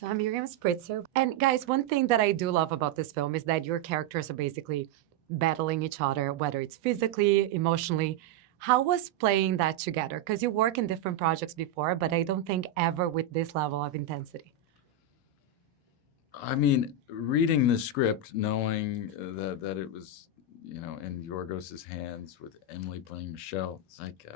So I'm Miriam Spritzer. And guys, one thing that I do love about this film is that your characters are basically battling each other, whether it's physically, emotionally. How was playing that together? Because you work in different projects before, but I don't think ever with this level of intensity. I mean, reading the script, knowing that it was, in Yorgos's hands with Emily playing Michelle, it's like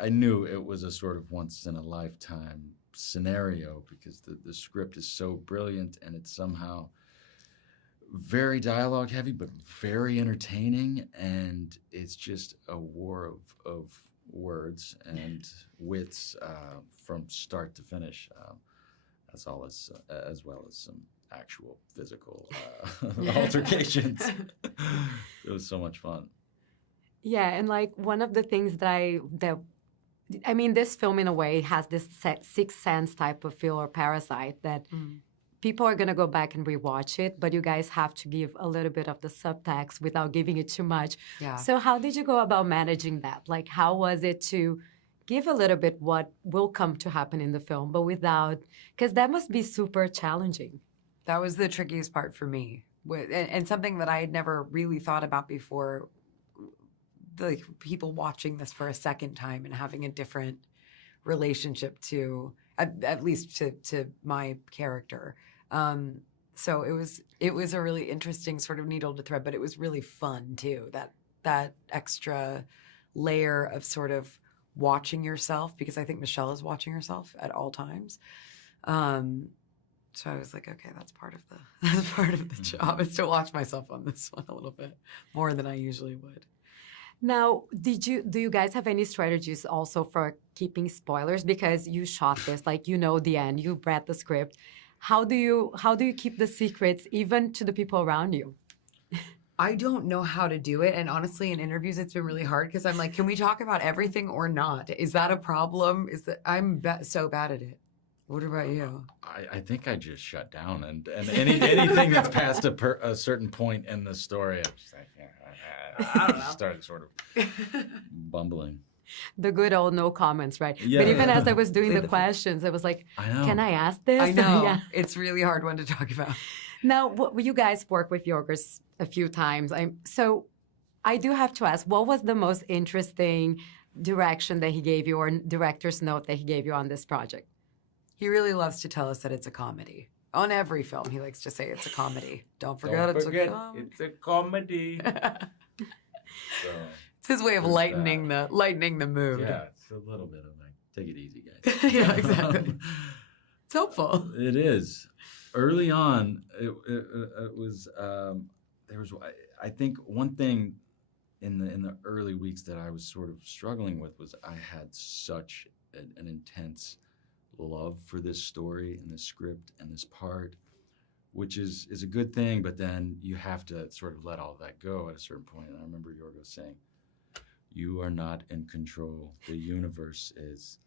I knew it was a sort of once in a lifetime scenario because the script is so brilliant and it's somehow very dialogue heavy but very entertaining, and it's just a war of words and wits from start to finish, as well as some actual physical altercations. It was so much fun. Yeah, and like one of the things I mean, this film in a way has this Sixth Sense type of feel, or Parasite, that people are going to go back and rewatch it, but you guys have to give a little bit of the subtext without giving it too much. Yeah. So how did you go about managing that? Like, how was it to give a little bit what will come to happen in the film, but without, because that must be super challenging. That was the trickiest part for me, and something that I had never really thought about before. Like people watching this for a second time and having a different relationship to, at least to my character. So it was a really interesting sort of needle to thread, but it was really fun too. That extra layer of sort of watching yourself, because I think Michelle is watching herself at all times. So I was like, okay, that's part of the job, is to watch myself on this one a little bit more than I usually would. Now, do you guys have any strategies also for keeping spoilers? Because you shot this, like the end, you read the script. How do you keep the secrets even to the people around you? I don't know how to do it, and honestly, in interviews, it's been really hard because I'm like, can we talk about everything or not? Is that a problem? I'm so bad at it. What about you? I think I just shut down, and anything that's past a certain point in the story, I'm just like, I don't know. Started sort of bumbling. The good old no comments, right? Yeah. But even as I was doing the questions, I was like, I know. Can I ask this? I know. Yeah. It's really hard one to talk about. Now, you guys work with Yorgos a few times. So I do have to ask, what was the most interesting direction that he gave you, or director's note that he gave you on this project? He really loves to tell us that it's a comedy. On every film, he likes to say it's a comedy. Don't forget it's a comedy. So, it's his way of lightening the mood. yeah, it's a little bit of like, take it easy, guys. Yeah, exactly. It's helpful. It is. Early on, it was there was, I think one thing in the early weeks that I was sort of struggling with was I had such an intense love for this story and this script and this part, which is a good thing, but then you have to sort of let all that go at a certain point. And I remember Yorgos saying, "You are not in control. The universe is."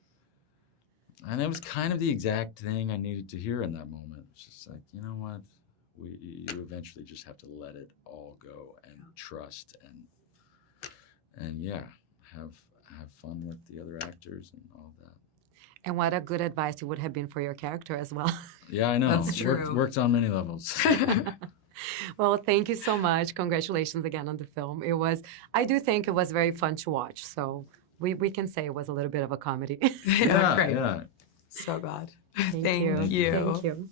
And it was kind of the exact thing I needed to hear in that moment. It's just like, you know what? You eventually just have to let it all go and trust and yeah, have fun with the other actors and all that. And what a good advice it would have been for your character as well. Yeah, I know. That's true. Worked on many levels. Well, thank you so much. Congratulations again on the film. I do think it was very fun to watch. So we can say it was a little bit of a comedy. Yeah, great. Yeah. So bad. Thank you. Thank you. Thank you.